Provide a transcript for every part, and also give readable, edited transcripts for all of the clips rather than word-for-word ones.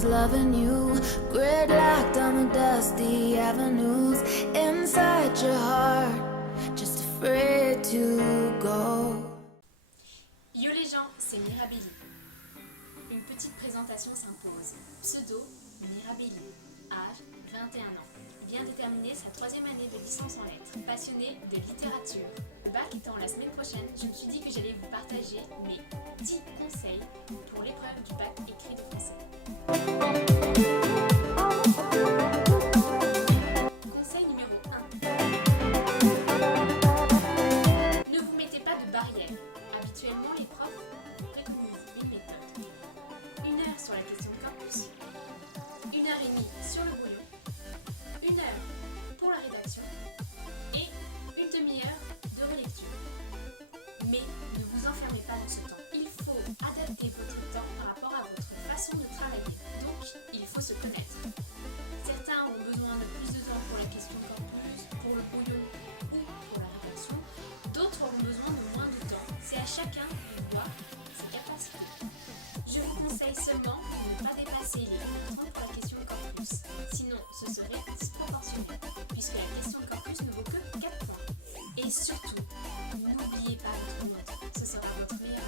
was loving you, gridlocked on the dusty avenues, inside your heart, just afraid to go. Yo les gens, c'est Mirabelli. Une petite présentation s'impose. Pseudo, Mirabelli. Âge, 21 ans. Vient de terminer sa 3e année de licence en lettres. Passionnée de littérature. Le bac étant la semaine prochaine, je me suis dit que j'allais vous partager mes 10 conseils pour l'épreuve du bac écrit de français. Conseil numéro 1. Ne vous mettez pas de barrière. Habituellement, les profs préconisent une méthode. 1 heure sur la question de campus, 1h30 sur le brouillon, 1 heure pour la rédaction et une demi-heure de relecture. Mais ne vous enfermez pas dans ce temps. Il faut adapter votre temps par rapport à votre façon de travailler. Donc, il faut se connaître. Certains ont besoin de plus de temps pour la question de campus, pour le brouillon ou pour la rédaction. D'autres auront besoin de moins de temps. C'est à chacun de voir ses capacités. Je vous conseille seulement de ne pas dépasser les 1h30 pour la question de campus. Sinon, ce serait disproportionné, puisque la question de campus ne vaut que 4 points. Et surtout, n'oubliez pas votre note, ce sera votre meilleur ami.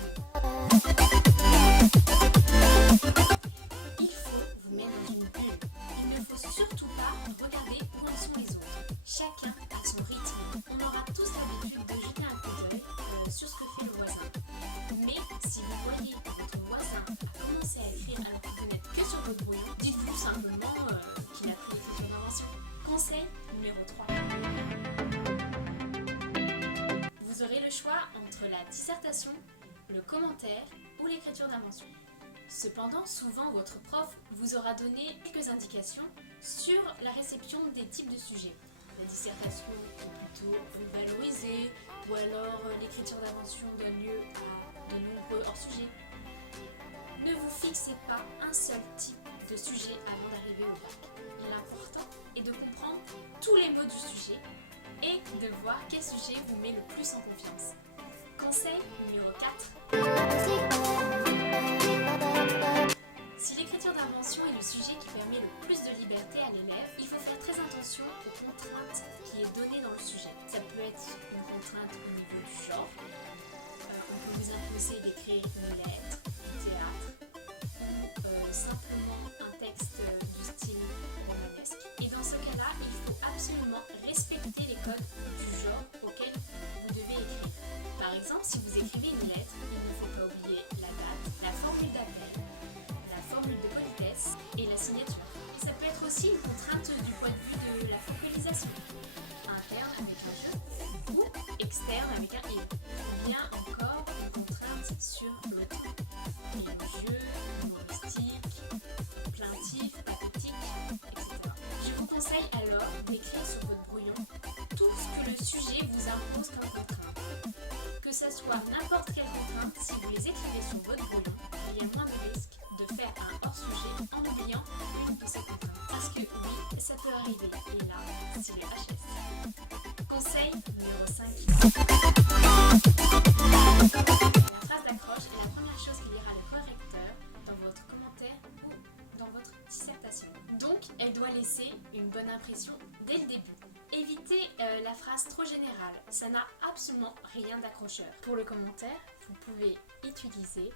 Il faut vous mettre dans une bulle. Il ne faut surtout pas regarder où en sont les autres. Chacun a son rythme. On aura tous l'habitude de jeter un coup d'œil sur ce que fait le voisin. Mais si vous voyez que votre voisin a commencé à écrire alors que vous n'êtes que sur votre brouillon, dites-vous simplement qu'il a pris l'écriture d'invention. Conseil numéro 3. Vous aurez le choix entre la dissertation, le commentaire ou l'écriture d'invention. Cependant, souvent votre prof vous aura donné quelques indications sur la réception des types de sujets. La dissertation est plutôt valorisée, ou alors l'écriture d'invention donne lieu à de nombreux hors-sujets. Ne vous fixez pas un seul type de sujet avant d'arriver au bac. L'important est de comprendre tous les mots du sujet et de voir quel sujet vous met le plus en confiance. Conseil numéro 4. Si l'écriture d'invention est le sujet qui permet le plus de liberté à l'élève, il faut faire très attention aux contraintes qui est donnée dans le sujet. Ça peut être une contrainte au niveau du genre. On peut vous imposer d'écrire une lettre, du théâtre, ou simplement un texte du style romanesque. Et dans ce cas-là, il faut absolument respecter les codes du genre auquel vous devez écrire. Par exemple, si vous écrivez une lettre, il ne faut pas oublier la date, la formule d'appel, la formule de politesse et la signature. Et ça peut être aussi une contrainte du point de vue de la focalisation, interne avec un jeu ou externe avec un et. Ou bien encore une contrainte sur le ton. Et un jeu humoristique, plaintif, pathétique, etc. Je vous conseille alors d'écrire sur votre brouillon tout ce que le sujet vous impose comme contrainte. Que ce soit n'importe quelle contrainte, si vous les écrivez sur votre brouillon, il y a moins de risques de faire un hors-sujet en oubliant une de ces contraintes. Parce que oui, ça peut arriver. Et là, c'est le HS. Conseil numéro 5. La phrase d'accroche est la première chose que lira le correcteur dans votre commentaire ou dans votre dissertation. Donc, elle doit laisser une bonne impression dès le début. Évitez la phrase trop générale, ça n'a absolument rien d'accrocheur. Pour le commentaire, vous pouvez utiliser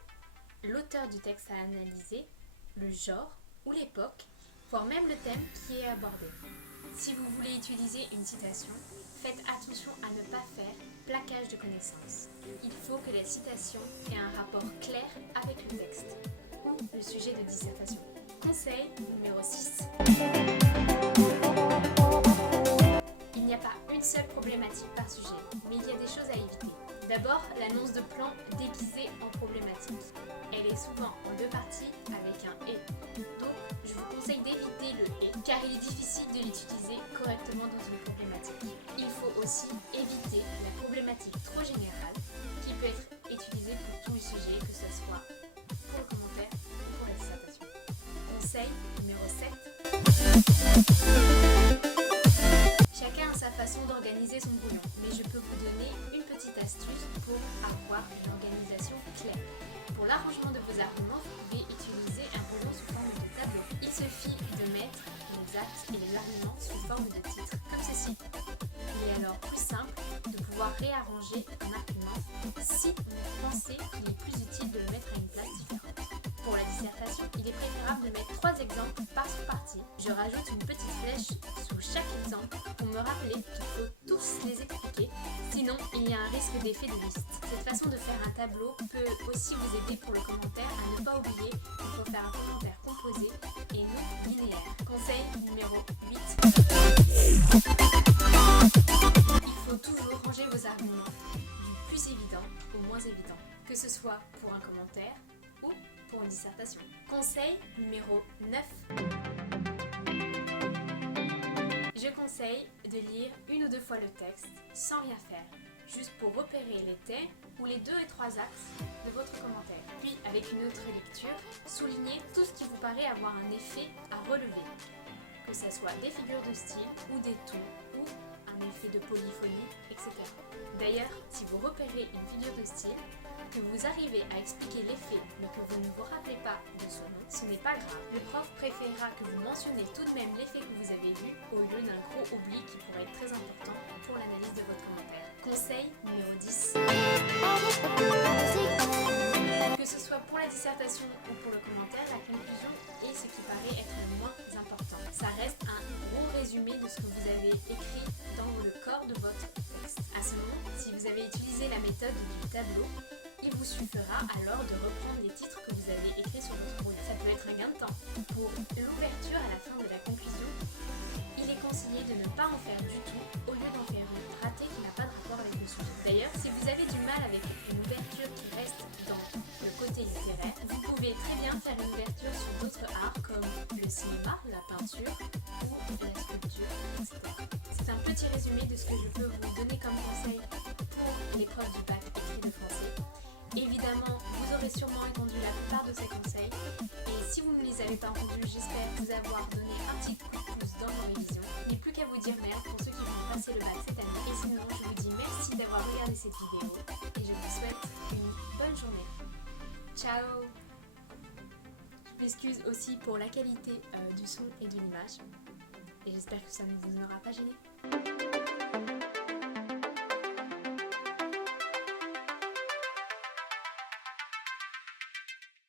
l'auteur du texte à analyser, le genre ou l'époque, voire même le thème qui est abordé. Si vous voulez utiliser une citation, faites attention à ne pas faire plaquage de connaissances. Il faut que la citation ait un rapport clair avec le texte ou le sujet de dissertation. Conseil numéro 6. Il n'y a pas une seule problématique par sujet, mais il y a des choses à éviter. D'abord, l'annonce de plan déguisée en problématique. Elle est souvent en 2 parties avec un « et ». Donc, je vous conseille d'éviter le « et » car il est difficile de l'utiliser correctement dans une problématique. Il faut aussi éviter la problématique trop générale qui peut être utilisée pour tous les sujets, que ce soit pour le commentaire ou pour la dissertation. Conseil numéro 7. Chacun a sa façon d'organiser son brouillon, mais je peux vous donner une petite astuce pour avoir une organisation claire. Pour l'arrangement de vos arguments, vous pouvez utiliser un brouillon sous forme de tableau. forme de titre, comme ceci. Il est alors plus simple de pouvoir réarranger un argument si vous pensez qu'il est plus utile de le mettre à une place différente. Pour la dissertation, il est préférable de mettre 3 exemples par sous-partie. Je rajoute une petite flèche sous chaque exemple pour me rappeler qu'il faut tous les expliquer, sinon il y a un risque d'effet de liste. Cette façon de faire un tableau peut aussi vous aider pour le commentaire à ne pas oublier qu'il faut faire un commentaire composé et non linéaire. Conseil numéro 8. Il faut toujours ranger vos arguments du plus évident au moins évident, que ce soit pour un commentaire ou pour une dissertation. Conseil numéro 9. Je conseille de lire 1 ou 2 fois le texte sans rien faire, juste pour repérer les thèmes ou les 2 et 3 axes de votre commentaire. Puis, avec une autre lecture, soulignez tout ce qui vous paraît avoir un effet à relever, que ce soit des figures de style ou des tons ou un effet de polyphonie, etc. D'ailleurs, si vous repérez une figure de style, que vous arrivez à expliquer l'effet mais que vous ne vous rappelez pas de son nom, ce n'est pas grave. Le prof préférera que vous mentionniez tout de même l'effet que vous avez vu au lieu d'un gros oubli qui pourrait être très important pour l'analyse de votre commentaire. Conseil numéro 10. Que ce soit pour la dissertation ou pour le commentaire, la conclusion est ce qui paraît être le moins important. Ça reste un gros résumé de ce que vous avez écrit dans le corps de votre texte. À ce moment, si vous avez utilisé la méthode du tableau, il vous suffira alors de reprendre les titres que vous avez écrits sur votre feuille. Ça peut être un gain de temps. Pour l'ouverture à la fin de la conclusion, il est conseillé de ne pas en faire du tout au lieu d'en faire une ratée qui n'a pas de rapport avec le sujet. D'ailleurs, si vous avez du mal avec une ouverture qui reste dans le côté littéraire, vous pouvez très bien faire une ouverture sur d'autres arts comme le cinéma, la peinture ou la sculpture, etc. C'est un petit résumé de ce que je peux vous donner comme conseil pour l'épreuve du bac écrit de français. Évidemment, vous aurez sûrement entendu la plupart de ces conseils et si vous ne les avez pas entendus, j'espère vous avoir donné un petit coup de pouce dans vos révisions. Il n'est plus qu'à vous dire merde pour ceux qui vont passer le bac cette année. Et sinon, je vous dis merci d'avoir regardé cette vidéo et je vous souhaite une bonne journée. Ciao! Je m'excuse aussi pour la qualité du son et de l'image et j'espère que ça ne vous aura pas gêné.